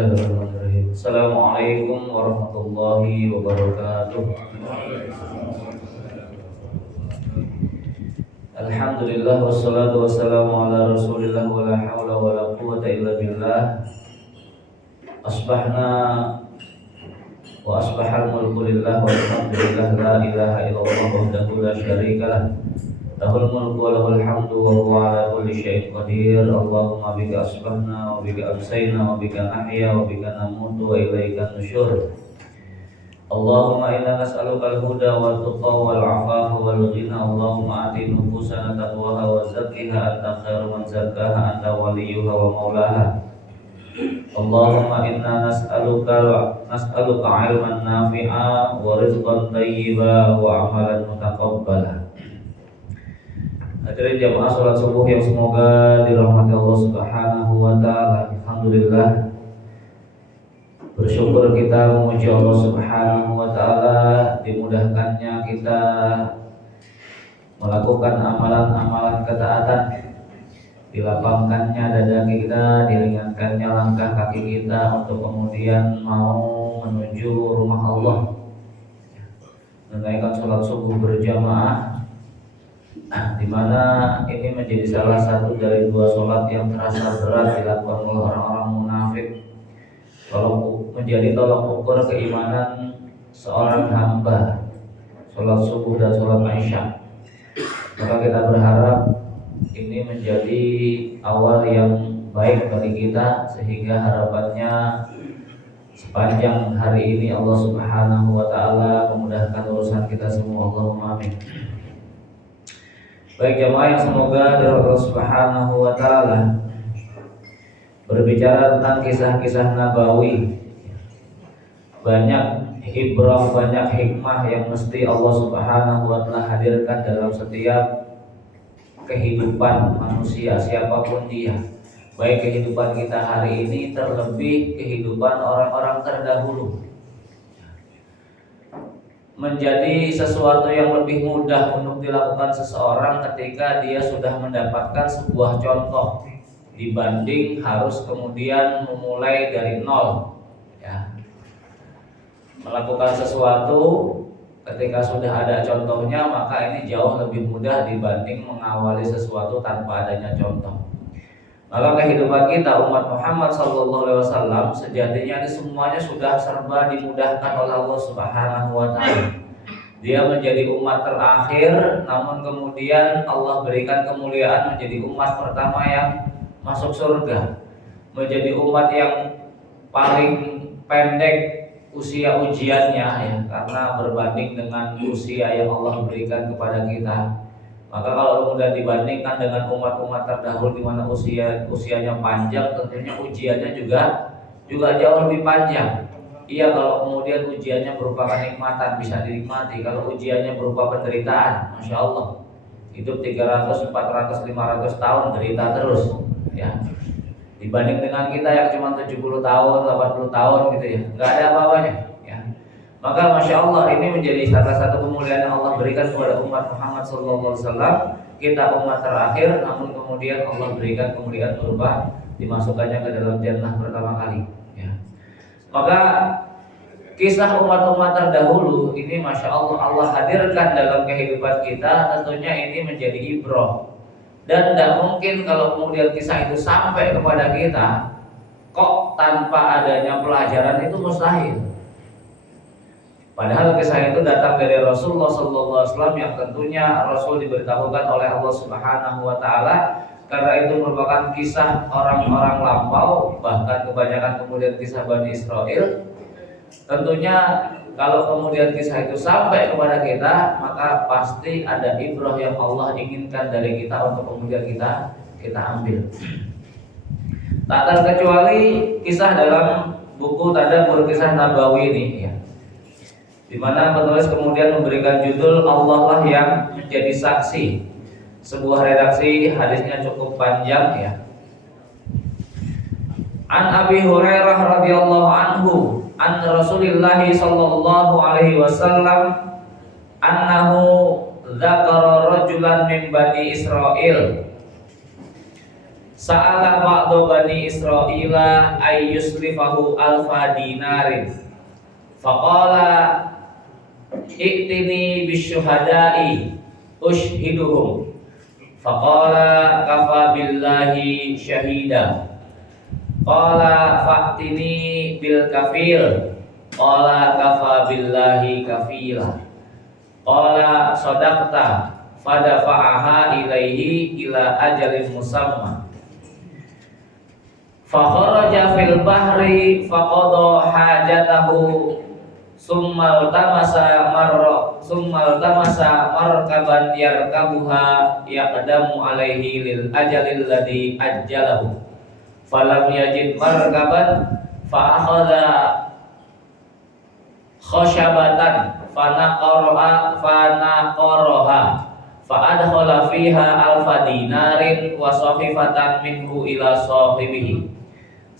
Bismillahirrahmanirrahim. Assalamualaikum warahmatullahi wabarakatuh. Alhamdulillah wassalatu wassalamu ala rasulillah wa la hawla wa la quwwata illa billah. Asbahna wa asbahal mulku lillah walhamdulillah la ilaha illallah wahdahu la syarika lah. Lahul mulku wa lahul hamdu wa huwa ala kulli syai'in qadir. Allahumma bika asbahna wa bika amsayna wa bika nahya wa bika namutu wa ilaika nusyur. Allahumma inna nas'aluka al-huda wal tuqa wal afafa wal ghina. Allahumma ati nufusana taqwaha wa zakkiha anta khairu man zakkaha anta waliyuha wa maulaha. Allahumma inna nas'aluka ilman nafi'a wa rizqan thayyiba wa amalan mutaqabbala. Hadirin jamaah salat subuh yang semoga dirahmati Allah Subhanahu wa taala. Alhamdulillah, bersyukur kita memuji Allah Subhanahu wa taala dimudahkannya kita melakukan amalan-amalan ketaatan, dilapangkannya dada kita, diringankannya langkah kaki kita untuk kemudian mau menuju rumah Allah, menunaikan salat subuh berjamaah, di mana ini menjadi salah satu dari dua sholat yang terasa berat dilakukan oleh orang-orang munafik. Kalau menjadi tolak ukur keimanan seorang hamba, sholat subuh dan sholat isya, maka kita berharap ini menjadi awal yang baik bagi kita, sehingga harapannya sepanjang hari ini Allah Subhanahu wa taala memudahkan urusan kita semua. Allahumma amin. Baik jamaah yang semoga dari Allah Subhanahu wa taala, berbicara tentang kisah-kisah nabawi, banyak ibrah, banyak hikmah yang mesti Allah Subhanahu wa taala hadirkan dalam setiap kehidupan manusia siapapun dia. Baik kehidupan kita hari ini, terlebih kehidupan orang-orang terdahulu, menjadi sesuatu yang lebih mudah untuk dilakukan seseorang ketika dia sudah mendapatkan sebuah contoh, dibanding harus kemudian memulai dari nol, ya. Melakukan sesuatu ketika sudah ada contohnya, maka ini jauh lebih mudah dibanding mengawali sesuatu tanpa adanya contoh. Maka kehidupan kita umat Muhammad SAW sejatinya ini semuanya sudah serba dimudahkan oleh Allah Subhanahu wa taala. Dia menjadi umat terakhir, namun kemudian Allah berikan kemuliaan menjadi umat pertama yang masuk surga, menjadi umat yang paling pendek usia ujiannya, ya, karena berbanding dengan usia yang Allah berikan kepada kita. Maka kalau kemudian dibandingkan dengan umat-umat terdahulu di mana usianya panjang, tentunya ujiannya juga jauh lebih panjang. Iya, kalau kemudian ujiannya berupa kenikmatan bisa dinikmati, kalau ujiannya berupa penderitaan, masya Allah, hidup 300, 400, 500 tahun derita terus, ya. Dibanding dengan kita yang cuma 70 tahun, 80 tahun gitu, ya, nggak ada apa-apanya, ya. Maka masya Allah, ini menjadi salah satu kemuliaan yang Allah berikan kepada umat Muhammad SAW. Kita umat terakhir, namun kemudian Allah berikan kemuliaan berupa dimasukkannya ke dalam jannah pertama kali, ya. Maka kisah umat-umat terdahulu ini masya Allah, Allah hadirkan dalam kehidupan kita. Tentunya ini menjadi ibrah, dan tidak mungkin kalau kemudian kisah itu sampai kepada kita kok tanpa adanya pelajaran, itu mustahil. Padahal kisah itu datang dari Rasulullah SAW, yang tentunya Rasul diberitahukan oleh Allah Subhanahu wa taala, karena itu merupakan kisah orang-orang lampau, bahkan kebanyakan kemudian kisah Bani Israel. Tentunya kalau kemudian kisah itu sampai kepada kita, maka pasti ada ibrah yang Allah inginkan dari kita untuk kemudian kita ambil. Tak terkecuali kisah dalam buku Tadabbur Kisah Nabawi ini, ya, di mana penulis kemudian memberikan judul Allah lah yang menjadi saksi. Sebuah redaksi hadisnya cukup panjang, ya. An Abi Hurairah radhiyallahu anhu an Rasulillah sallallahu alaihi wasallam annahu dzakara rajulan min Bani Israil Sa'ala ba'du bani Israila ayyuslifahu alfa dinarin. Faqala i'tini bisyuhada'i ushhiduhum. Faqala kafa billahi syahida. Qala fa'tini bil kafil. Qala kafa billahi kafila. Qala sadaqta. Fadafa'aha ilaihi ila ajalin musamma. Fakharaja fil bahri faqada hajatahu summal tamasa markaban yarkabuha yaqdamu alaihi lil ajalil ladzi ajjalahu. Falam yajid markaban fa akhadha khashabatan fanaqaraha fa adkhala fiha alfa dinarin wa sahifatan minhu ila sahibihi.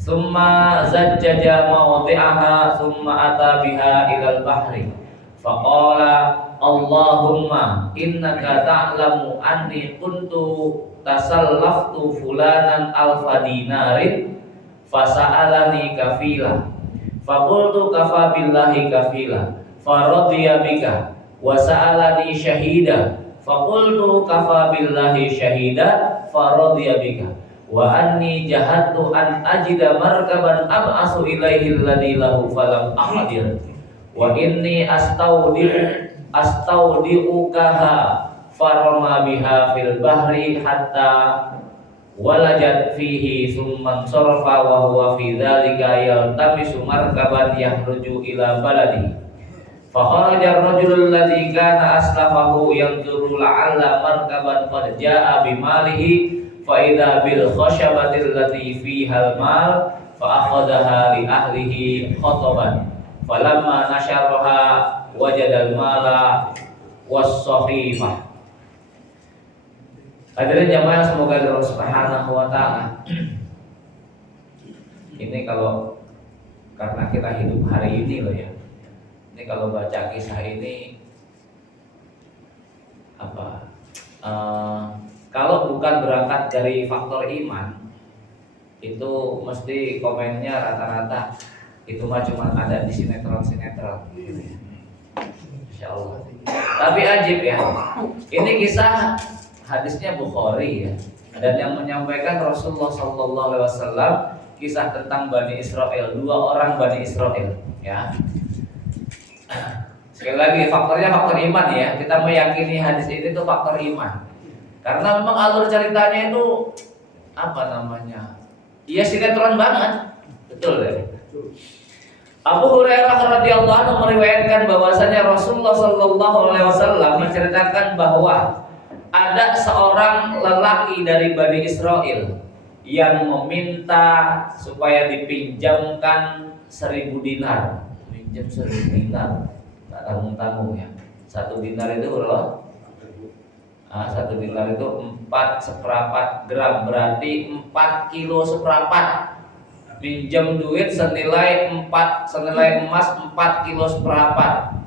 Summa zajjaja mawdi'aha summa ata biha ilal bahri. Faqala Allahumma innaka ta'lamu anni kuntu tasallaftu fulanan alfa dinarin fasa'alani kafila. Faqultu kafa billahi kafila. Faradiya bika wa sa'alani syahida. Faqultu kafa billahi syahida. Faradiya bika. Wa anni jahadtu an ajida markaban ab'asu ilaihi alladhi lahu falam aqdir. Wa inni astaudi'ukaha farama biha fil bahri hatta walajat fihi summan sarafa wa huwa fi dhalika yaltamisu markaban yahruju ila baladi. Fa kharaja ar-rajulu alladhi kana aslafahu yanzuru la'alla markaban qad jaa'a bimalihi fa idza bil khashabatil lati fiha al-mal fa akhadhaha li ahlihi khataban falamma nasharaha wajada al-mala was-sahifah. Hadirin jamaah semoga Allah Subhanahu wa taala. Ini kalau karena kita hidup hari ini loh ya. Ini kalau baca kisah ini apa? Kalau bukan berangkat dari faktor iman, itu mesti komennya rata-rata itu mah cuma ada di sinetron-sinetron gitu ya. Insya Allah. Tapi ajib ya. Ini kisah hadisnya Bukhari ya. Dan yang menyampaikan Rasulullah SAW kisah tentang Bani Israel, 2 orang Bani Israel ya. Sekali lagi faktornya faktor iman ya. Kita meyakini hadis ini tuh faktor iman. Karena memang alur ceritanya itu apa namanya? Iya sinetron banget. Betul ya? Abu Hurairah radhiyallahu anhu meriwayatkan bahwasanya Rasulullah SAW menceritakan bahwa ada seorang lelaki dari Bani Israel yang meminta supaya dipinjamkan 1000 dinar. Pinjam 1000 dinar, tak tanggung-tanggung ya. 1 dinar itu berapa? 1 dinar itu 4/4 gram, berarti 4 kilo seperempat. Pinjam duit senilai emas 4 kilo seperempat.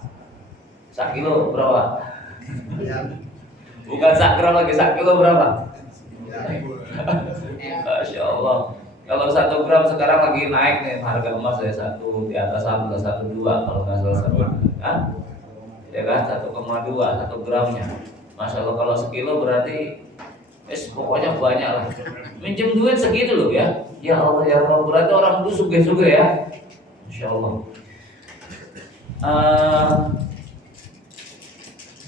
1 kilo berapa? Bukan 1 gram lagi, 1 kilo berapa? Masya Allah. Kalau 1 gram sekarang lagi naik nih harga emas ya, di atas 1,2 kalau nggak salah sama. Ya kan 1,2 1 gramnya. Masya Allah, kalau sekilo berarti pokoknya banyak lah. Minjem duit segitu loh ya. Ya Allah ya Allah, berarti orang itu suge-suge ya. Masya Allah.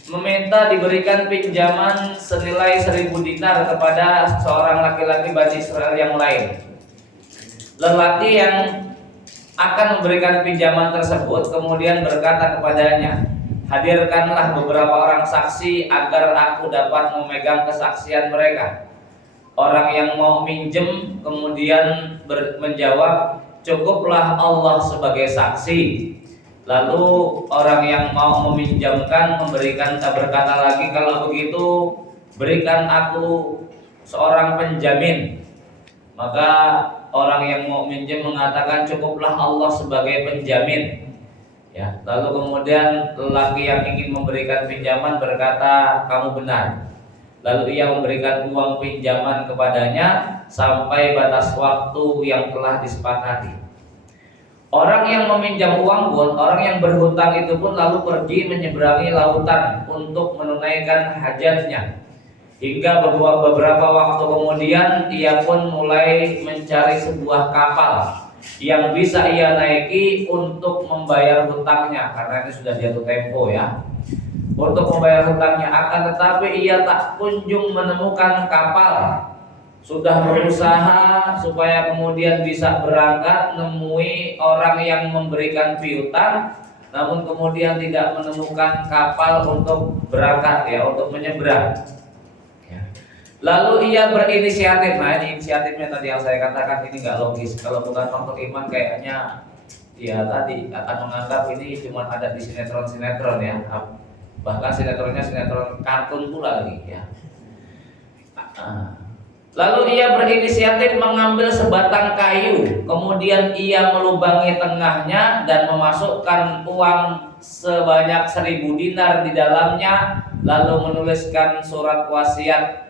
Meminta diberikan pinjaman senilai 1000 dinar kepada seorang laki-laki Bani Israel yang lain. Lelaki yang akan memberikan pinjaman tersebut kemudian berkata kepadanya, hadirkanlah beberapa orang saksi agar aku dapat memegang kesaksian mereka. Orang yang mau minjem kemudian menjawab, cukuplah Allah sebagai saksi. Lalu orang yang mau meminjamkan berkata lagi, kalau begitu berikan aku seorang penjamin. Maka orang yang mau minjem mengatakan, cukuplah Allah sebagai penjamin. Ya, lalu kemudian lelaki yang ingin memberikan pinjaman berkata, kamu benar. lalu ia memberikan uang pinjaman kepadanya sampai batas waktu yang telah disepakati. Orang yang meminjam uang pun, orang yang berhutang itu pun lalu pergi menyeberangi lautan untuk menunaikan hajatnya. Hingga beberapa waktu kemudian ia pun mulai mencari sebuah kapal yang bisa ia naiki untuk membayar hutangnya, karena ini sudah jatuh tempo ya, untuk membayar hutangnya. Akan tetapi ia tak kunjung menemukan kapal. Sudah berusaha supaya kemudian bisa berangkat, nemui orang yang memberikan piutang, namun kemudian tidak menemukan kapal untuk berangkat ya, untuk menyeberang. Lalu ia berinisiatif. Nah, ini inisiatifnya tadi yang saya katakan ini nggak logis. Kalau bukan faktor iman kayaknya ya tadi akan menganggap ini cuma ada di sinetron-sinetron ya. Bahkan sinetronnya sinetron kartun pula lagi ya. Lalu ia berinisiatif mengambil sebatang kayu, kemudian ia melubangi tengahnya dan memasukkan uang sebanyak 1.000 dinar di dalamnya, lalu menuliskan surat wasiat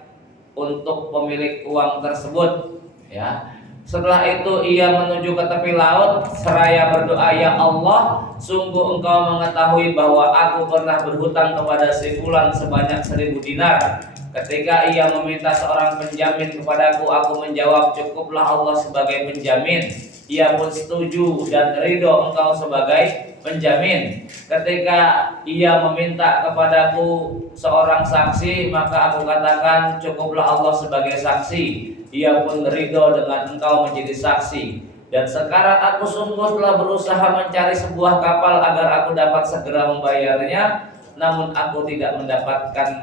untuk pemilik uang tersebut ya. Setelah itu ia menuju ke tepi laut seraya berdoa, "Ya Allah, sungguh Engkau mengetahui bahwa aku pernah berhutang kepada si fulan sebanyak 1.000 dinar. Ketika ia meminta seorang penjamin kepadaku, aku menjawab, cukuplah Allah sebagai penjamin. Ia pun setuju dan ridho Engkau sebagai penjamin. Ketika ia meminta kepadaku seorang saksi, maka aku katakan, cukuplah Allah sebagai saksi. Ia pun ridho dengan Engkau menjadi saksi. Dan sekarang aku sungguh telah berusaha mencari sebuah kapal agar aku dapat segera membayarnya, namun aku tidak mendapatkan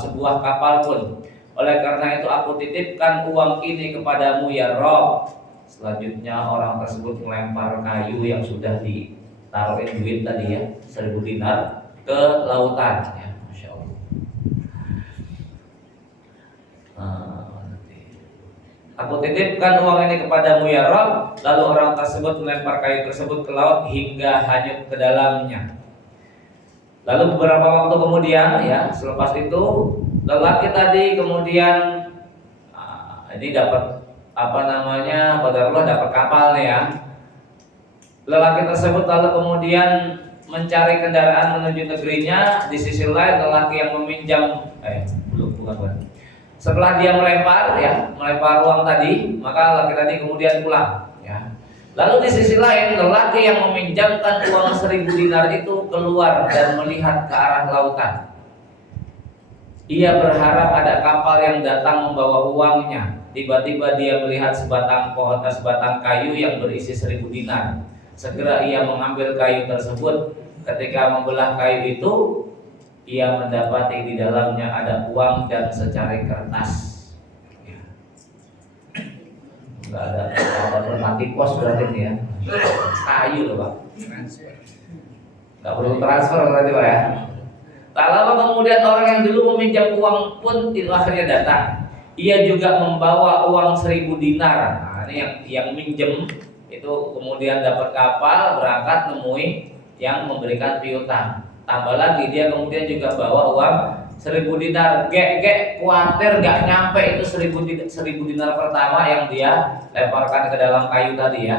sebuah kapal pun. Oleh karena itu aku titipkan uang ini kepadamu ya Rob." Selanjutnya orang tersebut melempar kayu yang sudah ditaruhin duit tadi ya, 1.000 dinar ke lautan ya. Masya Allah. Aku titipkan uang ini kepadamu ya Rob. Lalu orang tersebut melempar kayu tersebut ke laut hingga hanyut ke dalamnya. Lalu beberapa waktu kemudian ya, selepas itu lelaki tadi kemudian ini dapat qadarullah dapat kapal nih ya. Lelaki tersebut lalu kemudian mencari kendaraan menuju negerinya. Di sisi lain lelaki yang meminjam bukan. Setelah dia melempar uang tadi, maka lelaki tadi kemudian pulang ya. Lalu di sisi lain lelaki yang meminjamkan uang 1.000 dinar itu keluar dan melihat ke arah lautan. Ia berharap ada kapal yang datang membawa uangnya. Tiba-tiba dia melihat sebatang kayu yang berisi 1.000 dinar. Segera ia mengambil kayu tersebut. Ketika membelah kayu itu, ia mendapati di dalamnya ada uang dan secari kertas. Enggak ada apa-apa mati pos berarti ini ya. Kayu loh Pak. Enggak perlu transfer berarti Pak ya. Tak lama kemudian orang yang dulu meminjam uang pun itu akhirnya datang. Ia juga membawa uang 1.000 dinar. Nah, ini yang minjem itu kemudian dapat kapal berangkat nemui yang memberikan piutang. Tambah lagi dia kemudian juga bawa uang 1.000 dinar. Khawatir gak nyampe itu 1.000 dinar pertama yang dia lemparkan ke dalam kayu tadi ya.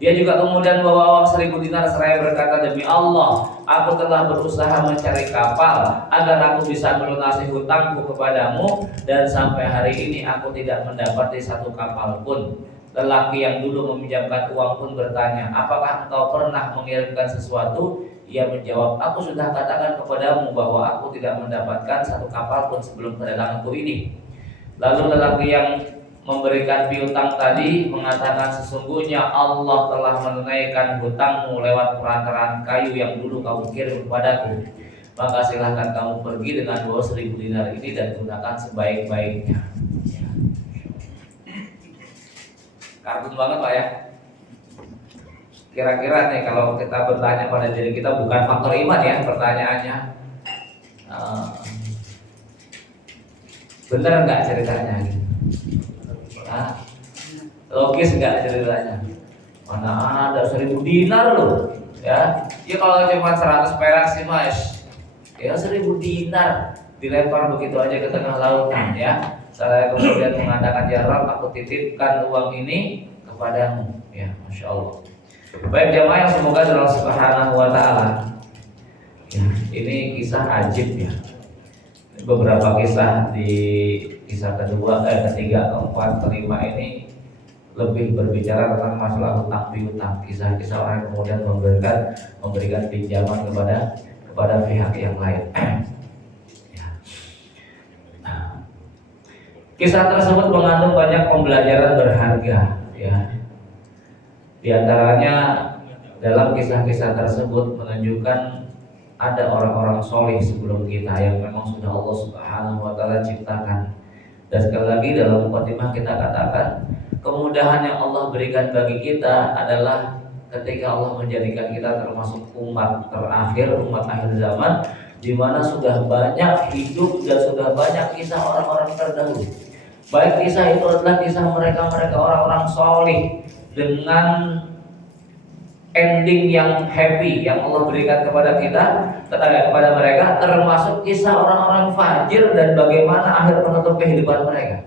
Dia juga kemudian bawa uang 1.000 dinar seraya berkata, "Demi Allah, aku telah berusaha mencari kapal agar aku bisa melunasi hutangku kepadamu, dan sampai hari ini aku tidak mendapati satu kapal pun." Lelaki yang dulu meminjamkan uang pun bertanya, "Apakah engkau pernah mengirimkan sesuatu?" Ia menjawab, "Aku sudah katakan kepadamu bahwa aku tidak mendapatkan satu kapal pun sebelum kedatanganku ini." Lalu lelaki yang memberikan piutang tadi mengatakan, "Sesungguhnya Allah telah menunaikan hutangmu lewat perantaraan kayu yang dulu kamu kirim kepadaku. Maka silahkan kamu pergi dengan bawa 1.000 dinar ini dan gunakan sebaik-baiknya." Kartun banget Pak ya. Kira-kira nih kalau kita bertanya pada diri kita, bukan faktor iman ya pertanyaannya, benar nggak ceritanya gitu? Logis nggak ceritanya? Mana ada 1.000 dinar loh ya. Ya kalau cuma 100 perak sih mas, ya 1.000 dinar dilempar begitu aja ke tengah lautan ya. Saya kemudian mengatakan, ya Rabb, aku titipkan uang ini kepadamu ya. Masya Allah. Baik jamaah yang semoga Allah Subhanahu wa Ta'ala ya, ini kisah ajib ya. Beberapa kisah di kisah kedua, ketiga, keempat, kelima ini lebih berbicara tentang masalah hutang piutang, kisah-kisah orang yang kemudian memberikan pinjaman kepada pihak yang lain. Ya. Kisah tersebut mengandung banyak pembelajaran berharga ya. Di antaranya dalam kisah-kisah tersebut menunjukkan ada orang-orang soleh sebelum kita yang memang sudah Allah Subhanahu wa Ta'ala ciptakan. Dan sekali lagi dalam mukadimah kita katakan, kemudahan yang Allah berikan bagi kita adalah ketika Allah menjadikan kita termasuk umat terakhir, umat akhir zaman, di mana sudah banyak hidup dan sudah banyak kisah orang-orang terdahulu. Baik kisah itu adalah kisah mereka orang-orang soleh dengan ending yang happy yang Allah berikan kepada kita, kepada mereka, termasuk kisah orang-orang fajir dan bagaimana akhir penutup kehidupan mereka.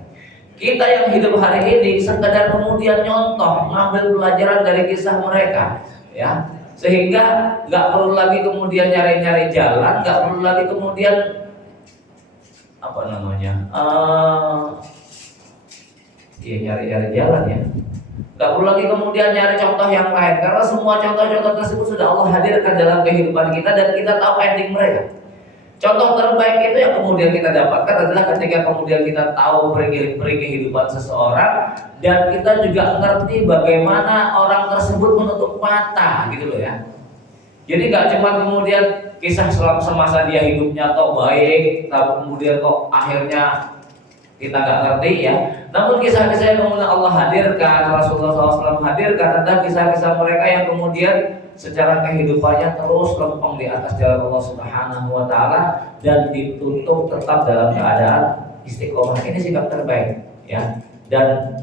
Kita yang hidup hari ini sekedar kemudian nyontoh, ngambil pelajaran dari kisah mereka, ya, sehingga nggak perlu lagi kemudian nyari-nyari jalan, nggak perlu lagi kemudian nyari-nyari jalan ya. Gak perlu lagi kemudian nyari contoh yang lain, karena semua contoh-contoh tersebut sudah Allah hadirkan dalam kehidupan kita dan kita tahu ending mereka. Contoh terbaik itu yang kemudian kita dapatkan adalah ketika kemudian kita tahu peri kehidupan seseorang dan kita juga ngerti bagaimana orang tersebut menutup mata, gitu loh ya. Jadi gak cuma kemudian kisah semasa dia hidupnya kok baik, tapi kemudian kok akhirnya kita nggak ngerti ya. Namun kisah-kisah yang kemudian Allah hadirkan, Rasulullah SAW hadirkan tentang kisah-kisah mereka yang kemudian secara kehidupannya terus lempeng di atas jalan Allah Subhanahu wa Ta'ala dan ditutup tetap dalam keadaan istiqomah. Ini sikap terbaik ya. Dan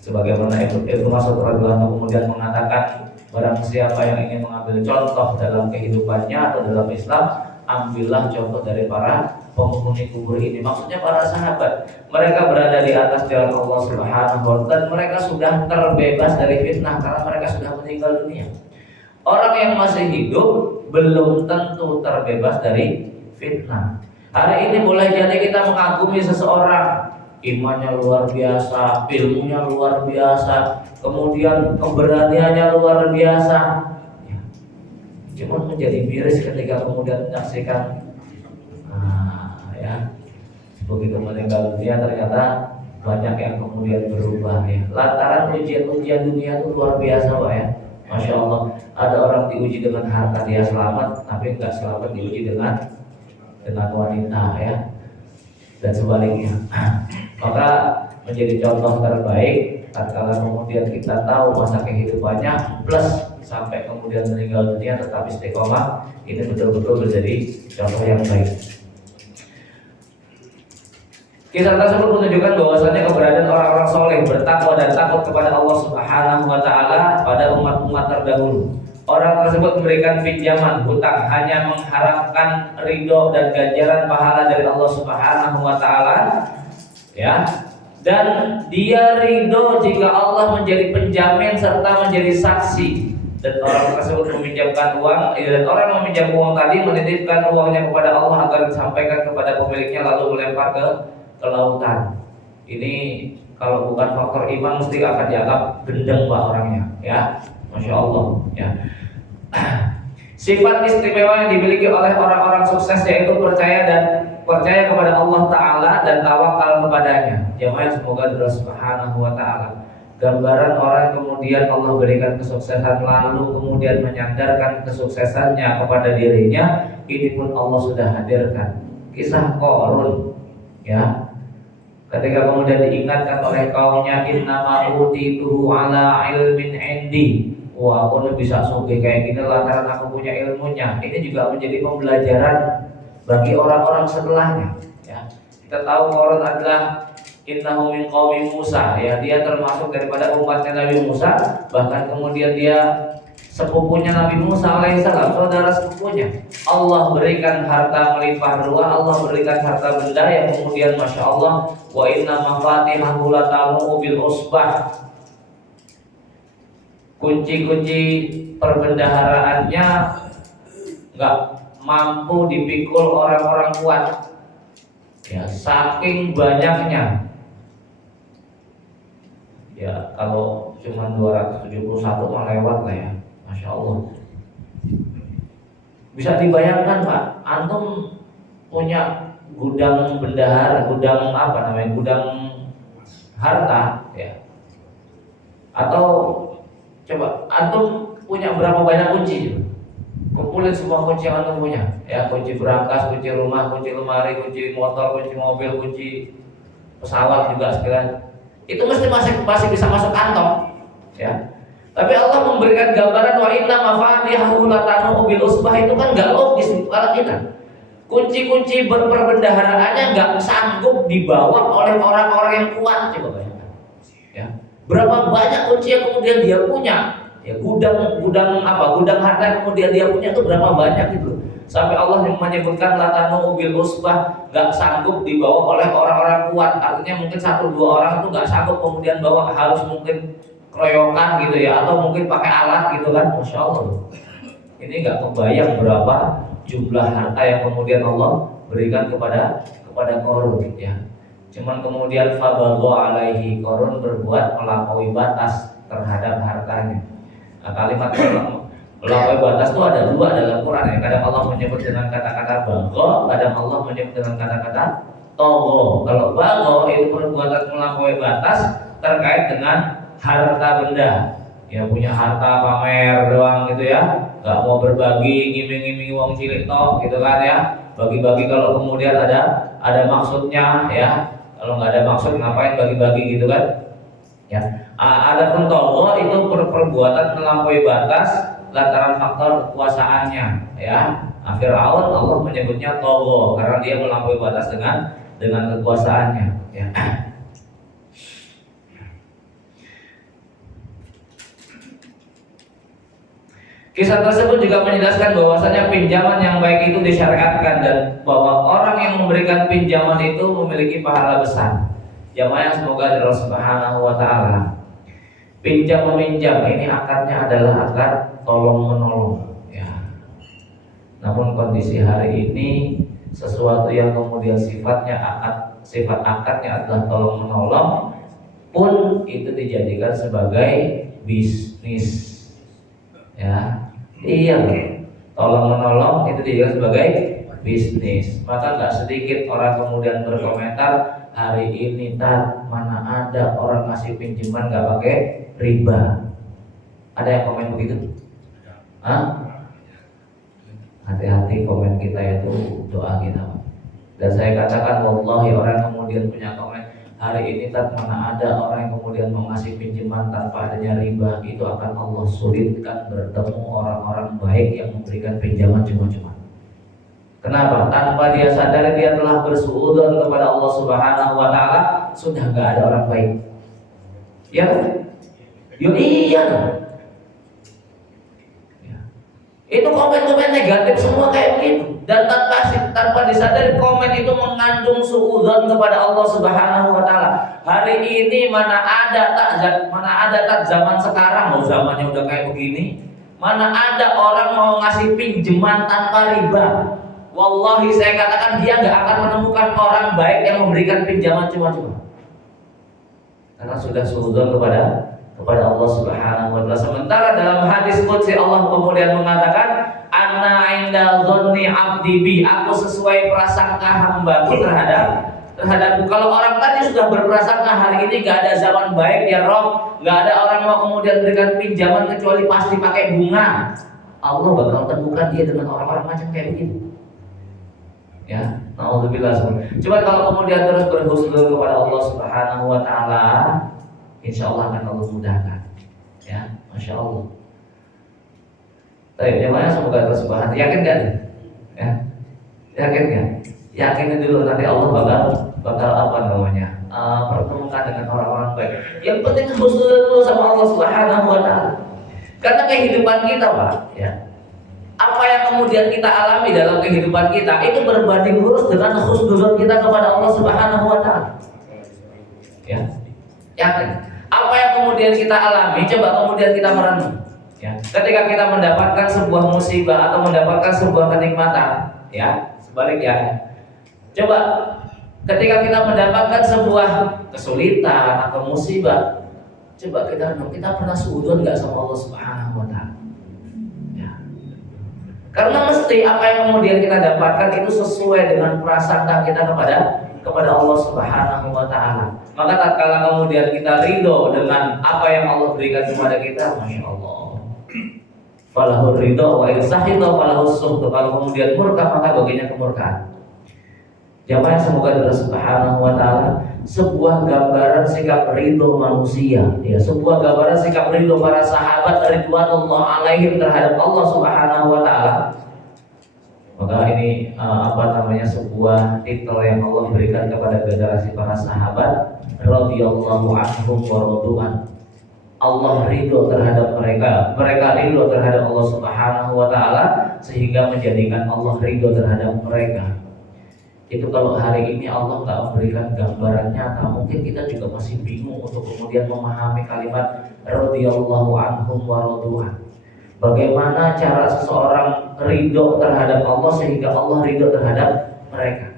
sebagaimana Ibnu Mas'ud radhiyallahu anhu kemudian mengatakan, barang siapa yang ingin mengambil contoh dalam kehidupannya atau dalam Islam, ambillah contoh dari para penghuni kubur ini. Maksudnya para sahabat, mereka berada di atas jalan Allah Subhanahu wa Ta'ala dan mereka sudah terbebas dari fitnah karena mereka sudah meninggal dunia. Orang yang masih hidup belum tentu terbebas dari fitnah. Hari ini boleh jadi kita mengagumi seseorang, imannya luar biasa, ilmunya luar biasa, kemudian keberaniannya luar biasa. Cuma menjadi miris ketika kemudian menyaksikan ya, begitu meninggal dunia ternyata banyak yang kemudian berubah ya. Lantaran ujian-ujian dunia itu luar biasa Pak ya. Masya Allah, ada orang diuji dengan harta dia selamat, tapi nggak selamat diuji dengan wanita ya, dan sebaliknya. Maka menjadi contoh terbaik tatkala kemudian kita tahu masa kehidupannya plus sampai kemudian meninggal dunia tetap istiqomah, ini betul-betul menjadi contoh yang baik. Kisah tersebut menunjukkan bahwasannya keberadaan orang-orang soleh, bertakwa dan takut kepada Allah Subhanahu wa Ta'ala pada umat-umat terdahulu. Orang tersebut memberikan pinjaman, hutang, hanya mengharapkan ridho dan ganjaran pahala dari Allah Subhanahu wa Ta'ala, ya. Dan dia ridho jika Allah menjadi penjamin serta menjadi saksi. Dan orang tersebut meminjamkan uang, dan orang yang meminjam uang tadi menitipkan uangnya kepada Allah agar disampaikan kepada pemiliknya lalu melempar ke lautan. Ini kalau bukan faktor iman mesti akan dianggap gendeng Pak orangnya ya. Masya Allah ya. Sifat istimewa yang dimiliki oleh orang-orang sukses yaitu percaya kepada Allah Ta'ala dan tawakal kepadanya. Jamaah semoga Allah Subhanahu wa Ta'ala, gambaran orang yang kemudian Allah berikan kesuksesan lalu kemudian menyandarkan kesuksesannya kepada dirinya, ini pun Allah sudah hadirkan. Kisah Qarun ya, ketika kemudian diingatkan oleh kaumnya, innama utituhu ala ilmin indi, wah aku bisa sugih kayak gini lantaran aku punya ilmunya. Ini juga menjadi pembelajaran bagi orang-orang setelahnya ya. Kita tahu Qarun adalah innahu min qaumi Musa ya, dia termasuk daripada umatnya Nabi Musa, bahkan kemudian dia sepupunya Nabi Musa alaihissalam, saudara sepupunya. Allah berikan harta melimpah ruah, Allah berikan harta benda yang kemudian masya Allah, wa inna mafatihahu latanu bil usbah. Kunci-kunci perbendaharaannya nggak mampu dipikul orang-orang kuat. Ya, saking banyaknya. Ya, kalau cuma 271 mah lewat lah ya. Masya Allah. Bisa dibayangkan Pak, antum punya gudang bendahara, gudang apa namanya, gudang harta ya. Atau coba antum punya berapa banyak kunci? Kumpulin semua kunci yang antum punya, ya, kunci berangkas, kunci rumah, kunci lemari, kunci motor, kunci mobil, kunci pesawat juga sekalian. Itu mesti masih bisa masuk kantong, ya. Tapi Allah memberikan gambaran wa inna mafatihahu latanu bil usbah, itu kan nggak logis kalau kita. Kunci-kunci perbendaharaannya nggak sanggup dibawa oleh orang-orang yang kuat, coba bayangkan. Ya. Berapa banyak kunci yang kemudian dia punya? Ya, gudang harta yang kemudian dia punya itu berapa banyak gitu. Sampai Allah menyebutkan latanu bil usbah, nggak sanggup dibawa oleh orang-orang kuat. Artinya mungkin 1-2 orang itu nggak sanggup kemudian bawa, harus mungkin keroyokan gitu ya, atau mungkin pakai alat gitu kan. Masya Allah, ini nggak kebayang berapa jumlah harta yang kemudian Allah berikan kepada Qarun ya. Cuman kemudian fabagha alaihi, Qarun berbuat melampaui batas terhadap hartanya. Nah, kalimat melampaui batas itu ada 2 dalam Quran ya. Kadang Allah menyebut dengan kata-kata bagha, kadang Allah menyebut dengan kata-kata togho. Kalau bagha itu perbuatan melampaui batas terkait dengan harta benda. Ya, punya harta pamer doang gitu ya, nggak mau berbagi, ngiming-ngiming uang cilik tok gitu kan ya. Bagi-bagi kalau kemudian ada maksudnya ya. Kalau nggak ada maksud ngapain bagi-bagi gitu kan? Ya. Ada pun togho itu perbuatan melampaui batas lantaran faktor kekuasaannya ya. Fir'aun Allah menyebutnya togho karena dia melampaui batas dengan kekuasaannya ya. Kisah tersebut juga menjelaskan bahwasanya pinjaman yang baik itu disyariatkan dan bahwa orang yang memberikan pinjaman itu memiliki pahala besar. Jamaah yang semoga dari Allah Subhanahu wa taala. Pinjam meminjam ini akadnya adalah akad tolong menolong ya. Namun kondisi hari ini sesuatu yang kemudian sifat akadnya adalah tolong menolong pun itu dijadikan sebagai bisnis ya. Iya, tolong menolong itu dijadikan sebagai bisnis. Maka nggak sedikit orang kemudian berkomentar, hari ini mana ada orang ngasih pinjaman nggak pakai riba. Ada yang komen begitu? Hah? Hati-hati komen kita itu doa kita. Dan saya katakan wallahi, orang kemudian punya komen, hari ini mana ada orang yang kemudian mau ngasih pinjaman tanpa adanya riba, itu akan Allah sulitkan bertemu orang-orang baik yang memberikan pinjaman cuma-cuma. Kenapa? Tanpa dia sadar dia telah bersuudzon kepada Allah Subhanahu wa taala, sudah enggak ada orang baik. Ya? Yo iya. Ya. Itu komen-komen negatif semua kayak begitu. Dan tanpa disadari komen itu mengandung suudzon kepada Allah Subhanahu wa taala. Hari ini mana ada tak zaman sekarang, zamannya udah kayak begini, mana ada orang mau ngasih pinjaman tanpa riba. Wallahi saya katakan dia nggak akan menemukan orang baik yang memberikan pinjaman cuma-cuma. Karena sudah suudzon kepada Allah Subhanahu wa taala. Sementara dalam hadis qudsi Allah kemudian mengatakan, "Ana 'inda dzanni 'abdi bi," aku sesuai prasangka hambaku terhadapku. Kalau orang tadi sudah berprasangka hari ini gak ada zaman baik ya Rob, gak ada orang mau kemudian berikan pinjaman kecuali pasti pakai bunga, Allah bakal temukan dia dengan orang-orang macam kayak begitu. Ya, naudzubillah. Coba kalau kemudian terus berhusnuzon kepada Allah Subhanahu wa taala, insyaallah akan Allah mudahkan. Ya, masya Allah. Tapi jemaah semoga Allah Subhanahu, yakin gak? Ya, yakin gak? Yakin dulu, nanti Allah bakal apa namanya? Pertemukan dengan orang-orang baik. Yang penting husnuzon dulu sama Allah Subhanahu wa taala. Karena kehidupan kita, Pak, ya, apa yang kemudian kita alami dalam kehidupan kita itu berbanding lurus dengan husnuzon kita kepada Allah Subhanahu wa taala. Ya. Yakin. Apa yang kemudian kita alami, coba kemudian kita merenung. Ya. Ketika kita mendapatkan sebuah musibah atau mendapatkan sebuah kenikmatan, ya, sebaliknya. Coba ketika kita mendapatkan sebuah kesulitan atau musibah, coba kita renung, kita pernah suudzon nggak sama Allah Subhanahu wa taala? Karena mesti apa yang kemudian kita dapatkan itu sesuai dengan prasangka kita kepada Allah Subhanahu wa taala. Maka tatkala kemudian kita ridho dengan apa yang Allah berikan kepada kita, Masya Allah, falahur ridho wa insahidho falahur suhd. Kalau kemudian murka, maka baginya kemurkaan. Jamaah semoga Allah Subhanahu wa taala sebuah gambaran sikap ridho manusia, ya, sebuah gambaran sikap ridho para sahabat ridwanullah alaihim terhadap Allah Subhanahu wa taala. Maka ini sebuah titel yang Allah berikan kepada generasi para sahabat radhiyallahu anhum wa radu'an. Allah ridho terhadap mereka, mereka ridho terhadap Allah Subhanahu wa taala sehingga menjadikan Allah ridho terhadap mereka. Itu kalau hari ini Allah nggak memberikan gambaran nyata, mungkin kita juga masih bingung untuk kemudian memahami kalimat radhiyallahu anhum wa radu'an. Bagaimana cara seseorang ridho terhadap Allah sehingga Allah ridho terhadap mereka?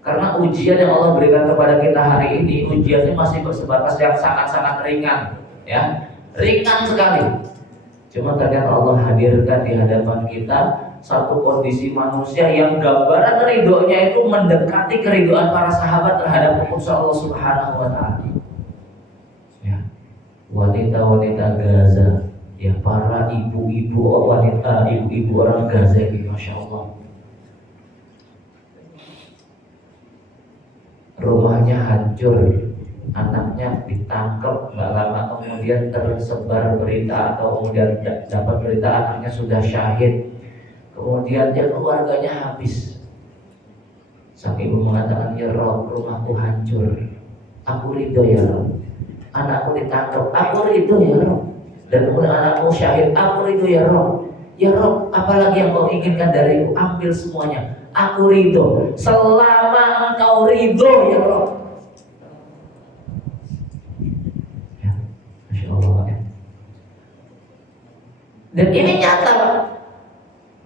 Karena ujian yang Allah berikan kepada kita hari ini, ujiannya masih bersebatas yang sangat-sangat ringan, ya, ringan sekali. Cuma ternyata Allah hadirkan di hadapan kita satu kondisi manusia yang gambaran ridhonya itu mendekati keridhoan para sahabat terhadap keputusan Allah Subhanahu wa taala. Ya. Wanita-wanita Gaza, ya, para ibu-ibu wanita, ibu-ibu orang Gaza ini, Masya Allah, rumahnya hancur, anaknya ditangkap, nggak lama kemudian tersebar berita atau kemudian dapat berita anaknya sudah syahid. Kemudian keluarganya habis. Sang ibu mengatakan, ya Rob, rumahku hancur, aku ridho ya Rob. Anakku ditangkap, aku ridho ya Rob. Dan kemudian anakku syahid, aku ridho ya Rob. Ya Rob, apalagi yang kau inginkan dariku, ambil semuanya, aku ridho selama engkau ridho ya Rob. Ya, Masya Allah, ya. Dan ini nyata, Pak.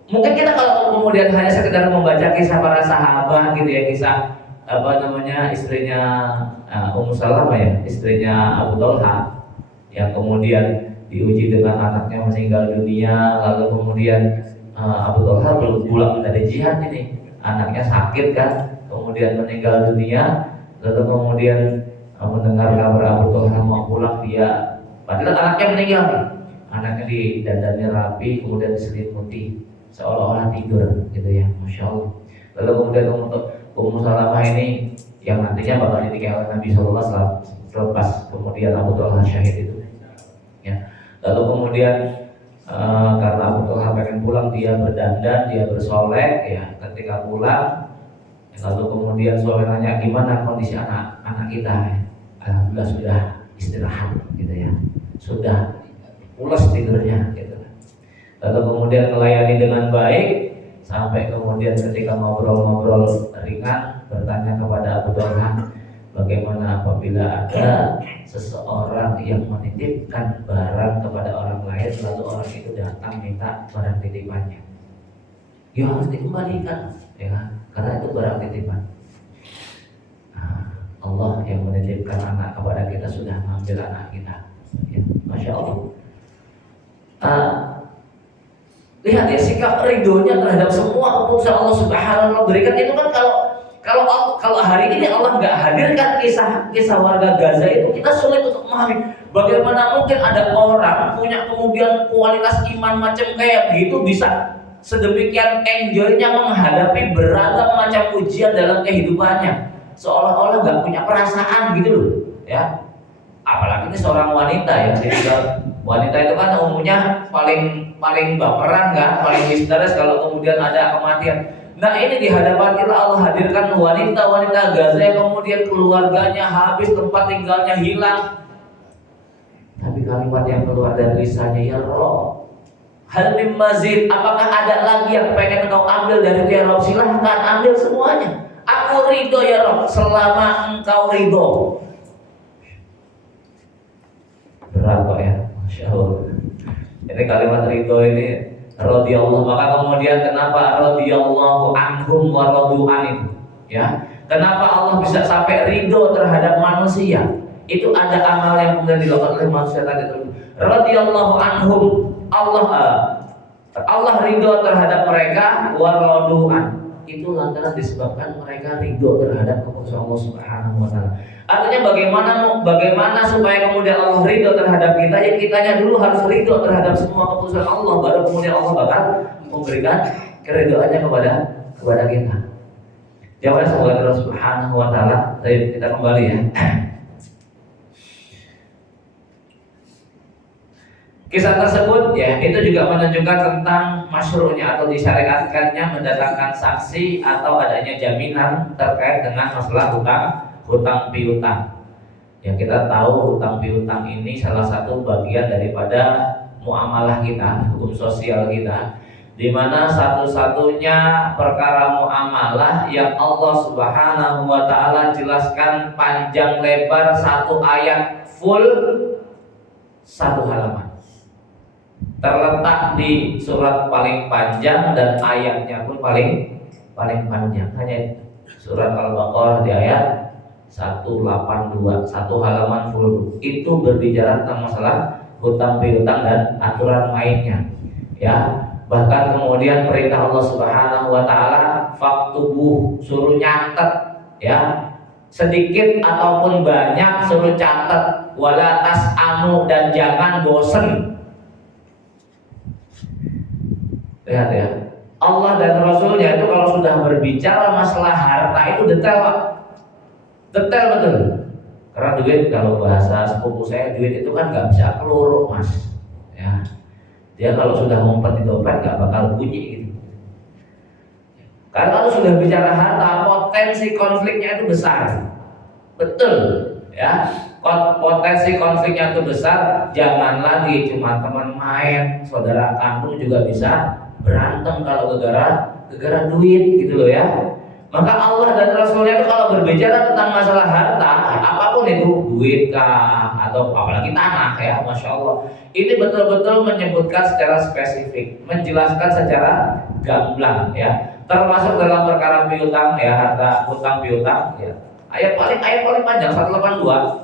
Mungkin kita kalau kemudian hanya sekedar membaca kisah para sahabat gitu ya, kisah istrinya Ummu Salamah, ya, istrinya Abu Talha, yang kemudian diuji dengan anaknya meninggal dunia, lalu kemudian Abu Talha belum pulang dari jihad ini, anaknya sakit kan, kemudian meninggal dunia, lalu kemudian mendengar kabar Abu Talha mau pulang, dia padahal anaknya meninggal nih, anaknya didandannya rapi, kemudian diselimuti seolah-olah tidur gitu ya, Masya Allah. Lalu kemudian untuk Ummu Salamah ini yang nantinya bakal dinikahi oleh Nabi Sallallahu Alaihi Wasallam selepas kemudian Abu Talha syahid itu, ya. Lalu kemudian karena Abu Talha pengen pulang, dia berdandan, dia bersolek, ya. Ketika pulang, lalu kemudian suami nanya, gimana kondisi anak kita? Alhamdulillah sudah istirahat gitu ya, sudah pulas tidurnya gitu. Lalu kemudian melayani dengan baik sampai kemudian ketika ngobrol-ngobrol ringan bertanya kepada Abu Talha, bagaimana apabila ada seseorang yang menitipkan barang kepada orang lain lalu orang itu datang minta barang titipannya, ya harus dikembalikan, ya, karena itu barang titipan. Nah, Allah yang menitipkan anak kepada kita sudah mengambil anak kita, ya, Masya Allah. Lihat ya, sikap ridhonya terhadap semua keputusan Allah Subhanahu wa taala berikan itu kan, kalau hari ini Allah nggak hadirkan kisah warga Gaza itu, kita sulit untuk memahami bagaimana mungkin ada orang punya kemudian kualitas iman macam kayak begitu bisa sedemikian enjoynya menghadapi beragam macam ujian dalam kehidupannya, seolah-olah nggak punya perasaan gitu loh, ya. Apalagi ini seorang wanita, ya. Jadi wanita itu kan umumnya paling baperan kan, paling histeris kalau kemudian ada kematian. Nah ini di hadapan kita Allah hadirkan wanita-wanita Gaza yang kemudian keluarganya habis, tempat tinggalnya hilang. Tapi kalimat yang keluar dari lisannya, ya Rob, hal mim mazid, apakah ada lagi yang pengen engkau ambil dari ya Rob? Silahkan ambil semuanya. Aku ridho ya Rob, selama engkau ridho. Berapa ya? Masya Allah. Ini kalimat ridho ini radhiyallahu, maka kemudian kenapa radhiyallahu anhum wa radu an, ya? Kenapa Allah bisa sampai ridho terhadap manusia? Itu ada amal yang kemudian dilakukan oleh manusia tadi itu. Radhiyallahu anhum, Allah ridho terhadap mereka, wa radu an. Itu lantaran disebabkan mereka ridho terhadap keputusan Allah Subhanahu wa taala. Artinya bagaimana supaya kemudian Allah ridho terhadap kita? Ya kitanya dulu harus ridho terhadap semua keputusan Allah, baru kemudian Allah bakal memberikan keridhoannya kepada kita. Jawabnya semoga Allah Subhanahu wa taala. Baik, kita kembali ya. Kisah tersebut ya itu juga menunjukkan tentang masyru'nya atau disyariatkannya mendatangkan saksi atau adanya jaminan terkait dengan masalah hutang piutang. Yang kita tahu hutang piutang ini salah satu bagian daripada muamalah kita, hukum sosial kita, di mana satu-satunya perkara muamalah yang Allah Subhanahu wa taala jelaskan panjang lebar satu ayat full, satu halaman. Terletak di surat paling panjang dan ayatnya pun paling panjang. Hanya surat Al-Baqarah di ayat 182, satu halaman full. Itu berbicara tentang masalah hutang piutang dan aturan mainnya. Ya, bahkan kemudian perintah Allah Subhanahu wa taala faktubuh, suruh nyatet ya. Sedikit ataupun banyak suruh catat, wala tas'amu, dan jangan bosen. Lihat ya, Allah dan Rasulnya itu kalau sudah berbicara masalah harta itu detail Pak. Detail betul. Karena duit, kalau bahasa sepupu saya, duit itu kan gak bisa keluruk mas ya. Dia kalau sudah ngumpet di dompet gak bakal bunyi gitu. Karena kalau sudah bicara harta, potensi konfliknya itu besar. Betul ya, potensi konfliknya itu besar. Jangan lagi cuma teman main, saudara kandung juga bisa berantem kalau gegara duit gitu loh ya. Maka Allah dan Rasulnya itu kalau berbicara tentang masalah harta, apapun itu, duit kah atau apalagi tanah ya, Masya Allah, ini betul-betul menyebutkan secara spesifik, menjelaskan secara gamblang ya, termasuk dalam perkara piutang ya, harta hutang piutang ya. Ayat paling panjang 182.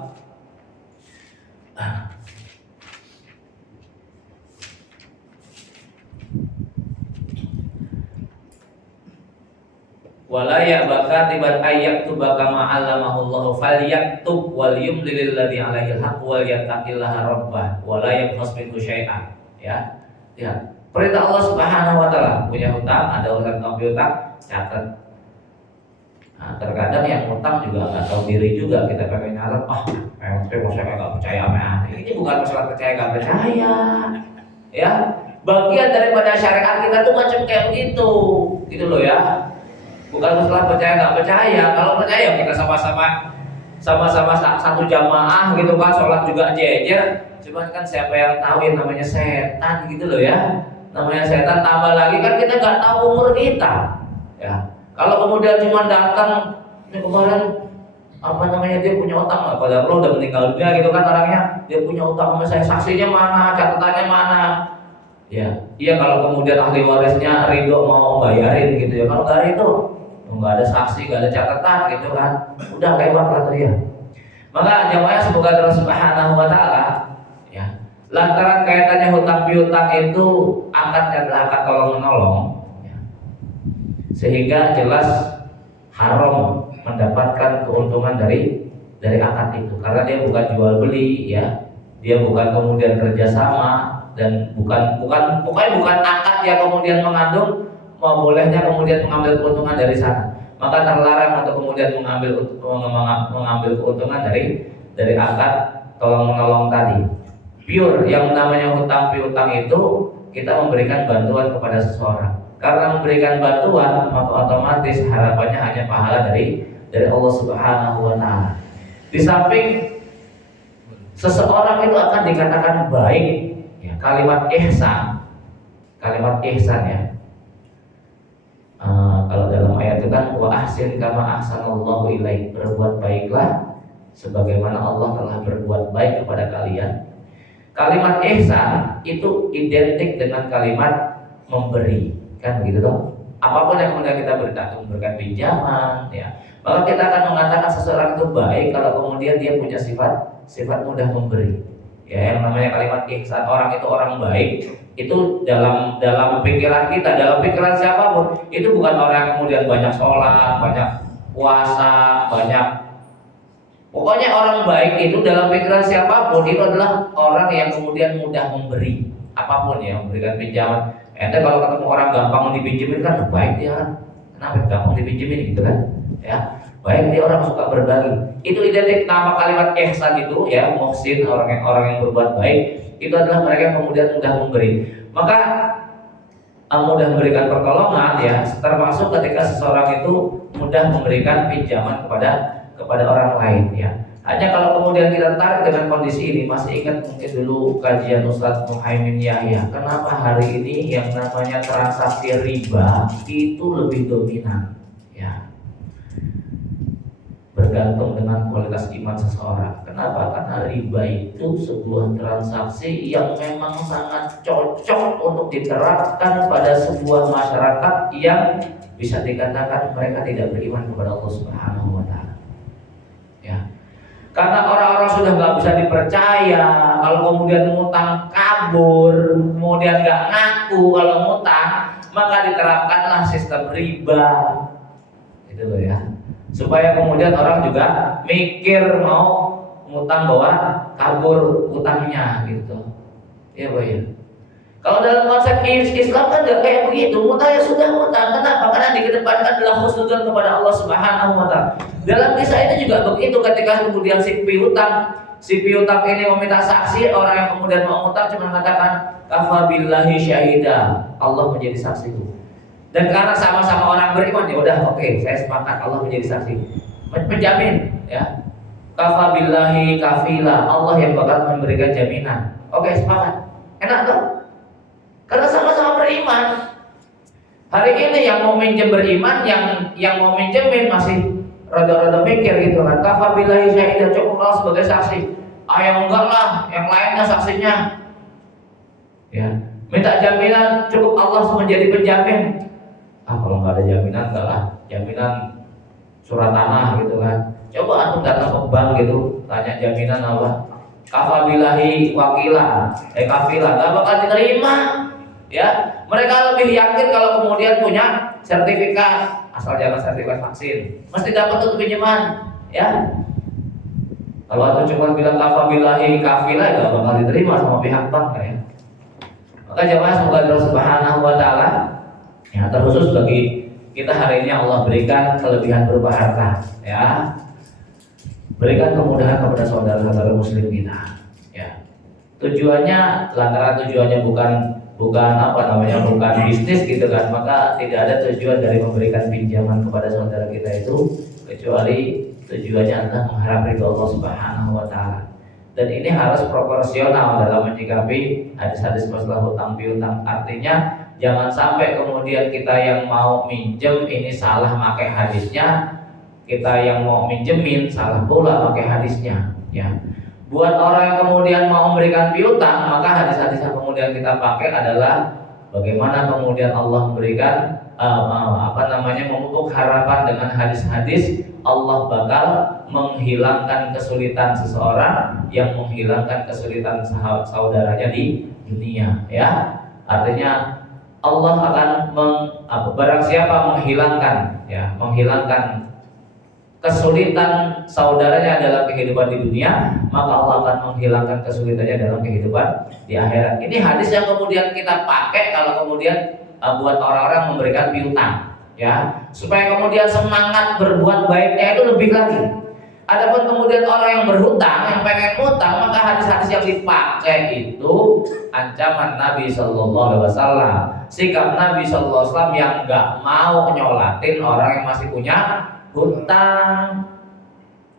Wala ya'baka tibat ayyaktu baka ma'allamahullahu falyaktub wal yumlil ladzi 'alaihi al-haq wal yattaqillaha rabbah wala yabkhas minhu syai'an. Ya. Ya. Perintah Allah Subhanahu wa taala, punya hutang, ada urusan piutang, catat. Nah, terkadang yang hutang juga enggak tahu diri juga, kita pengen nyatet, saya enggak percaya sama ini. Ini bukan masalah percaya enggak percaya. Ya. Bagian daripada syariat kita tuh macam kayak begitu. Gitu loh ya. Bukan masalah percaya nggak percaya. Kalau percaya kita sama-sama satu jamaah gitu kan, sholat juga jejer. Cuman kan siapa yang tahu yang namanya setan gitu loh ya. Namanya setan, tambah lagi kan kita nggak tahu umur kita. Ya. Kalau kemudian cuma datang ini kemarin apa namanya dia punya utang nggak, padahal lo udah meninggal dunia gitu kan orangnya, dia punya utang sama saya, saksinya mana, catatannya mana? Ya, iya kalau kemudian ahli warisnya ridho mau bayarin gitu ya. Kalau nggak itu nggak ada saksi, nggak ada catatan gitu kan, udah lewat lah tuh ya. Maka jamaah semoga Allah Subhanahu wa taala ya, lantaran kaitannya hutang piutang itu akadnya adalah akad tolong menolong ya, sehingga jelas haram mendapatkan keuntungan dari akad itu, karena dia bukan jual beli ya, dia bukan kemudian kerjasama, dan pokoknya bukan akad yang kemudian mengandung bolehnya kemudian mengambil keuntungan dari sana. Maka terlarang untuk kemudian mengambil keuntungan dari akad tolong menolong tadi. Pure yang namanya hutang piutang itu kita memberikan bantuan kepada seseorang. Karena memberikan bantuan maka otomatis harapannya hanya pahala dari Allah Subhanahu wa taala. Di samping seseorang itu akan dikatakan baik. Ya, kalimat ihsan ya. Kalau dalam ayat itu kan wa ahsin kama ahsanallahu ilaik, berbuat baiklah sebagaimana Allah telah berbuat baik kepada kalian. Kalimat ihsan itu identik dengan kalimat memberi, kan begitu toh? Apapun yang kemudian kita memberikan pinjaman, ya, maka kita akan mengatakan seseorang itu baik kalau kemudian dia punya sifat mudah memberi. Ya, yang namanya kalimat ihsan, orang itu orang baik, itu dalam pikiran kita, dalam pikiran siapapun, itu bukan orang yang kemudian banyak sholat, banyak puasa, pokoknya orang baik itu dalam pikiran siapapun itu adalah orang yang kemudian mudah memberi apapun ya, memberikan pinjaman. Ente kalau ketemu orang gampang dipinjemin kan baik dia kan, kenapa gampang dipinjemin gitu kan? Ya, baik dia orang suka berbagi. Itu identik nama kalimat ihsan itu ya, muhsin, orang yang berbuat baik, itu adalah mereka yang kemudian mudah memberi. Maka mudah memberikan pertolongan ya, termasuk ketika seseorang itu mudah memberikan pinjaman kepada orang lain ya. Hanya kalau kemudian kita tarik dengan kondisi ini, masih ingat mungkin dulu kajian Ustadz Muhaimin Yahya, kenapa hari ini yang namanya transaksi riba itu lebih dominan ya, bergantung dengan kualitas iman seseorang. Kenapa? Karena riba itu sebuah transaksi yang memang sangat cocok untuk diterapkan pada sebuah masyarakat yang bisa dikatakan mereka tidak beriman kepada Allah Subhanahu wa Ta'ala. Ya. Karena orang-orang sudah nggak bisa dipercaya, kalau kemudian ngutang kabur, kemudian nggak ngaku kalau ngutang, maka diterapkanlah sistem riba, itu loh ya. Supaya kemudian orang juga mikir mau ngutang bahwa kabur utangnya gitu. Ya Boy ya. Kalau dalam konsep Islam kan nggak kayak begitu. Ngutang ya sudah ngutang. Kenapa? Karena dikedepankan adalah husnudzon kepada Allah Subhanahu wa Ta'ala. Dalam kisah ini juga begitu, ketika kemudian si piutang ini meminta saksi, orang yang kemudian mau ngutang cuma mengatakan kafa billahi syahida, Allah menjadi saksiku. Dan karena sama-sama orang beriman, ya udah oke, saya sepakat Allah menjadi saksi, menjamin ya. Kafa billahi kafila, Allah yang bakal memberikan jaminan. Oke, sepakat. Enak tuh? Karena sama-sama beriman. Hari ini yang mau minjem beriman, yang mau minjemin masih rada-rada mikir gitu kan. Kafa billahi syahidan, cukup Allah sebagai saksi. Yang enggak lah, yang lainnya saksinya. Ya, minta jaminan, cukup Allah menjadi penjamin. Kalau nggak ada jaminan, enggak lah, jaminan surat tanah gitu kan. Coba antum datang ke bank gitu, tanya jaminan apa? Kafa billahi wakila, kafila, nggak bakal diterima. Ya, mereka lebih yakin kalau kemudian punya sertifikat, asal jangan sertifikat vaksin, mesti dapat untuk pinjaman. Ya, kalau antum cuma bilang kafa billahi kafila, nggak bakal diterima sama pihak bank ya. Maka jemaah semoga Allah Subhanahu wa Ta'ala ya, terkhusus bagi kita hari ini Allah berikan kelebihan berupa harta ya, berikan kemudahan kepada saudara-saudara muslim kita ya. Tujuannya, lantaran tujuannya bukan bukan bisnis gitu kan, maka tidak ada tujuan dari memberikan pinjaman kepada saudara kita itu kecuali tujuannya adalah mengharap ridho Allah Subhanahu wa Ta'ala. Dan ini harus proporsional dalam menyikapi hadis-hadis masalah hutang piutang. Artinya jangan sampai kemudian kita yang mau minjem ini salah pakai hadisnya, kita yang mau minjemin salah pula pakai hadisnya ya. Buat orang yang kemudian mau memberikan piutang, maka hadis-hadis yang kemudian kita pakai adalah bagaimana kemudian Allah memberikan memupuk harapan dengan hadis-hadis Allah bakal menghilangkan kesulitan seseorang yang menghilangkan kesulitan saudaranya di dunia ya. Artinya Allah akan barang siapa menghilangkan kesulitan saudaranya dalam kehidupan di dunia, maka Allah akan menghilangkan kesulitannya dalam kehidupan di akhirat. Ini hadis yang kemudian kita pakai kalau kemudian buat orang-orang memberikan piutang ya, supaya kemudian semangat berbuat baiknya itu lebih lagi. Adapun kemudian orang yang berhutang, yang pengen hutang, maka hadis-hadis yang dipakai itu ancaman Nabi Sallallahu Alaihi Wasallam, sikap Nabi Sallallahu Alaihi Wasallam yang nggak mau nyolatin orang yang masih punya hutang,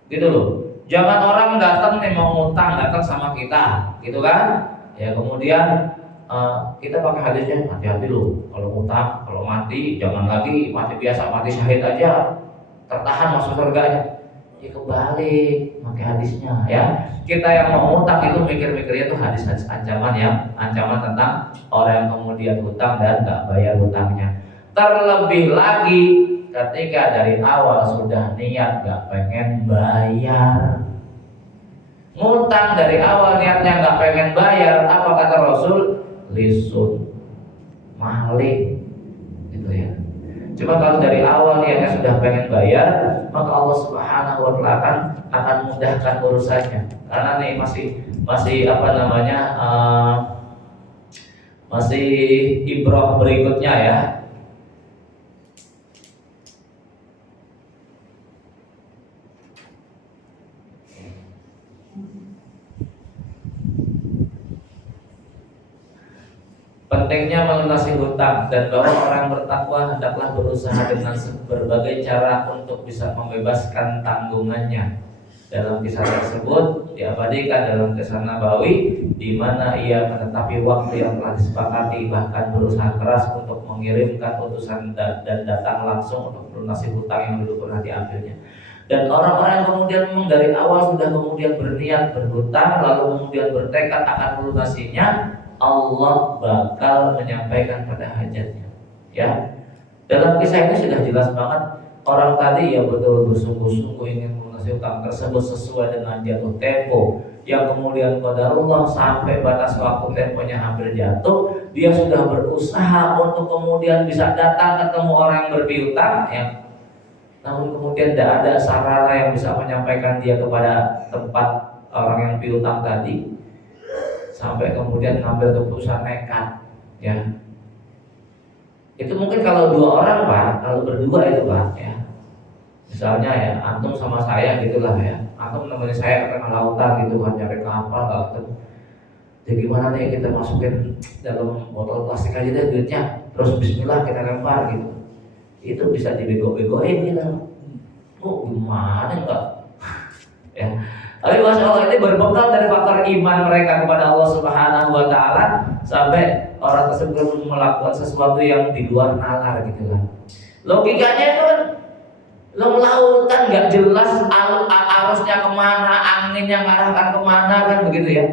gitu loh. Jangan orang datang nih mau ngutang, datang sama kita, gitu kan? Ya kemudian kita pakai hadisnya, hati-hati loh kalau ngutang, kalau mati jangan lagi mati biasa, mati syahid aja tertahan masuk surganya. Ya kebalik, pakai hadisnya ya. Kita yang mau ngutang itu mikir-mikirnya tuh hadis-hadis ancaman ya, ancaman tentang orang yang kemudian hutang dan gak bayar hutangnya. Terlebih lagi ketika dari awal sudah niat gak pengen bayar. Ngutang dari awal niatnya gak pengen bayar, apa kata Rasul? Lisun, maling, gitu ya. Cuma kalau dari awal niatnya sudah pengen bayar, maka Allah Subhanahu wa taala akan mudahkan urusannya. Karena nih masih apa namanya? Masih ibrah berikutnya ya. Pentingnya melunasi hutang dan bahwa orang bertakwa hendaklah berusaha dengan berbagai cara untuk bisa membebaskan tanggungannya. Dalam kisah tersebut diabadikan dalam kisah Nabawi di mana ia menetapi waktu yang telah disepakati, bahkan berusaha keras untuk mengirimkan utusan dan datang langsung untuk melunasi hutang yang dulu pernah diambilnya. Dan orang-orang yang kemudian memang dari awal sudah kemudian berniat berhutang lalu kemudian bertekad akan melunasinya, Allah bakal menyampaikan pada hajatnya. Ya, dalam kisah ini sudah jelas banget orang tadi ya betul bersungguh-sungguh ingin melunasi hutang tersebut sesuai dengan jatuh tempo, yang kemudian qadarullah sampai batas waktu temponya hampir jatuh, dia sudah berusaha untuk kemudian bisa datang ketemu orang yang berpiutang ya. Namun kemudian tidak ada sarana yang bisa menyampaikan dia kepada tempat orang yang piutang tadi, sampai kemudian ngambil keputusan nekat ya. Itu mungkin kalau dua orang Pak, kalau berdua itu Pak ya. Misalnya ya, antum sama saya gitulah ya. Antum nemenin saya ke tengah lautan gitu kan, nyari kapal nggak ketemu. Jadi gimana nih kita masukin dalam botol plastik aja deh duitnya, terus bismillah kita lempar gitu. Itu bisa dibego-begoin gitu. Oh gimana enggak? Ya. Tapi Masya Allah ini berbekal dari faktor iman mereka kepada Allah Subhanahu wa taala sampai orang tersebut melakukan sesuatu yang di luar nalar gitu kan. Logikanya itu kan lautan nggak jelas arusnya kemana, anginnya ngarahkan kemana kan begitu ya.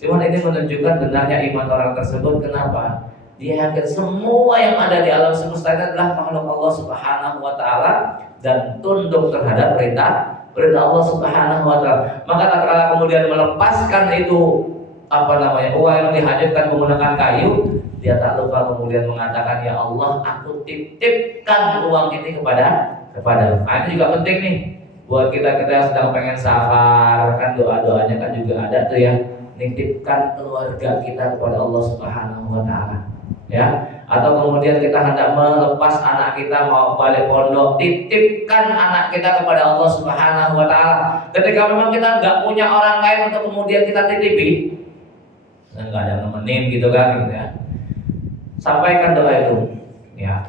Cuman ini menunjukkan benarnya iman orang tersebut. Kenapa? Dia yakin semua yang ada di alam semesta ini adalah makhluk Allah Subhanahu wa taala dan tunduk terhadap perintah Allah Subhanahu wa taala. Maka tatkala kemudian melepaskan itu uang yang dihajatkan menggunakan kayu, dia tak lupa kemudian mengatakan, ya Allah, aku titipkan uang ini kepada. Nah, ini juga penting nih buat kita yang sedang pengen safar, kan doanya kan juga ada tuh ya, nitipkan keluarga kita kepada Allah Subhanahu wa taala. Ya, atau kemudian kita hendak melepas anak kita mau balik pondok, titipkan anak kita kepada Allah Subhanahu wa taala. Ketika memang kita nggak punya orang lain untuk kemudian kita titipi, nggak ada yang nemenin gitu kan gitu ya. Sampaikan doa itu. Ya,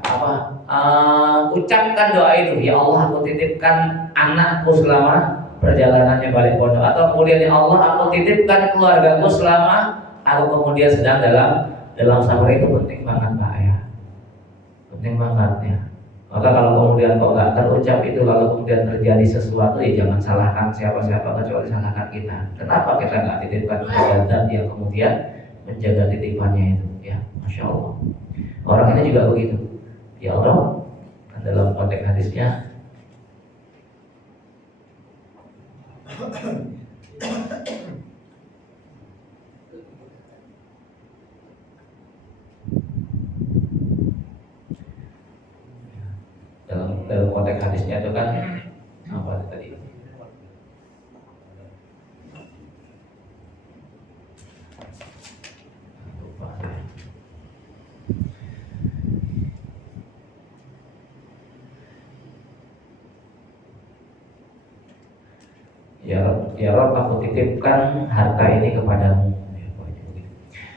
ucapkan doa itu, ya Allah, aku titipkan anakku selama perjalanannya balik pondok, atau kemudian ya Allah, aku titipkan keluargaku selama aku kemudian sedang dalam safar. Itu penting banget Pak ya, penting banget ya. Maka kalau kemudian kok nggak terucap itu lalu kemudian terjadi sesuatu, ya jangan salahkan siapa-siapa kecuali salahkan kita. Kenapa kita nggak titipkan kepada zat yang kemudian menjaga titipannya itu ya. Masya Allah, orang ini juga begitu ya Allah. Dalam konteks hadisnya dalam konteks hadisnya itu kan apa tadi? Ya Rob, aku titipkan harta ini kepadamu.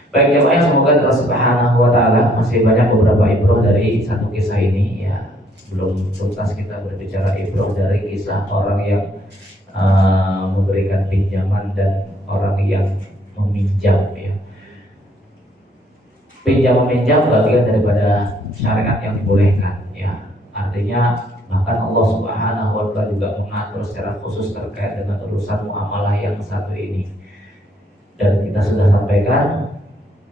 Baik jemaah, semoga Allah Subhanahu wa taala masih banyak beberapa ibrah dari satu kisah ini ya. Belum tuntas kita berbicara ibrah dari kisah orang yang memberikan pinjaman dan orang yang meminjam ya. Pinjam meminjam bagian daripada syariat yang dibolehkan ya. Artinya bahkan Allah Subhanahu wa taala juga mengatur secara khusus terkait dengan urusan muamalah yang satu ini. Dan kita sudah sampaikan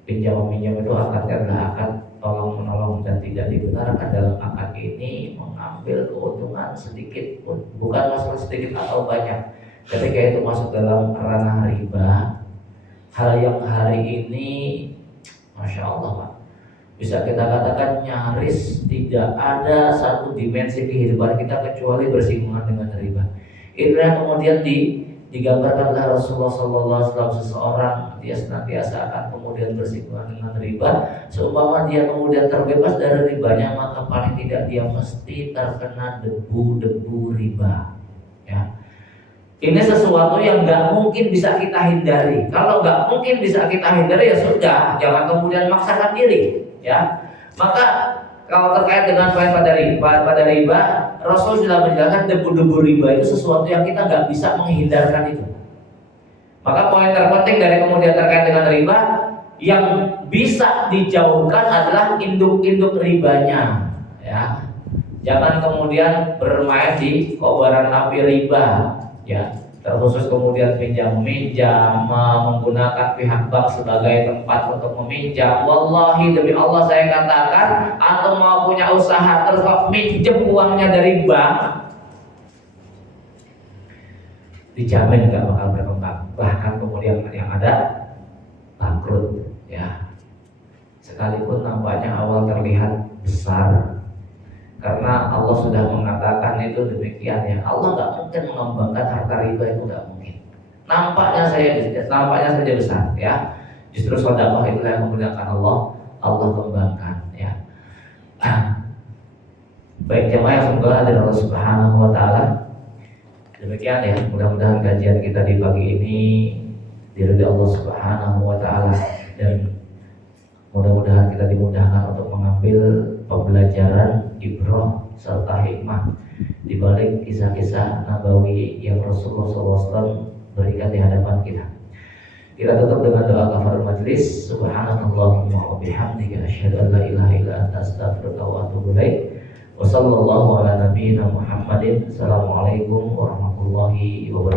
pinjam meminjam itu akadnya adalah akad tolong menolong dan tidak dibenarkan dalam akad ini mengambil keuntungan sedikit pun, bukan masalah sedikit atau banyak. Ketika itu masuk dalam ranah riba, hal yang hari ini Masya Allah Pak, bisa kita katakan nyaris tidak ada satu dimensi kehidupan kita kecuali bersinggungan dengan riba. Itu yang kemudian digambarkan oleh Rasulullah SAW. Seseorang dia senantiasa akan kemudian bersinggungan dengan riba. Seumpama dia kemudian terbebas dari ribanya, maka paling tidak dia mesti terkena debu-debu riba ya. Ini sesuatu yang nggak mungkin bisa kita hindari. Kalau nggak mungkin bisa kita hindari ya sudah, jangan kemudian maksakan diri, ya. Maka kalau terkait dengan poin pada riba, Rasul sudah menjelaskan debu-debu riba itu sesuatu yang kita nggak bisa menghindarkan itu. Maka poin terpenting dari kemudian terkait dengan riba yang bisa dijauhkan adalah induk-induk ribanya, ya. Jangan kemudian bermain di kobaran api riba. Ya, terkhusus kemudian pinjam-meminjam, menggunakan pihak bank sebagai tempat untuk meminjam. Wallahi demi Allah saya katakan, atau mau punya usaha terus kok minjem uangnya dari bank, dijamin nggak bakal berkembang. Bahkan kemudian yang ada bangkrut. Ya, sekalipun nampaknya awal terlihat besar. Karena Allah sudah mengatakan itu demikian ya. Allah nggak mungkin mengembangkan harta riba, itu nggak mungkin. Nampaknya saja besar ya. Justru sedekah itu yang menggunakan Allah kembangkan ya. Baik jemaah yang semoga dari Allah Subhanahu wa taala. Demikian ya, mudah-mudahan kajian kita di pagi ini diridhoi Allah Subhanahu wa taala, dan mudah-mudahan kita dimudahkan untuk mengambil pembelajaran, ibrah serta hikmah di balik kisah-kisah nabawi yang Rasulullah SAW berikan di hadapan kita. Kita tutup dengan doa kafaratul majlis. Subhanallahumma wa bihamdika asyhadu an la ilaha illa anta astaghfiruka wa atubu ilaik. Wa sallallahu ala nabiyyina Muhammadin. Assalamualaikum warahmatullahi wabarakatuh.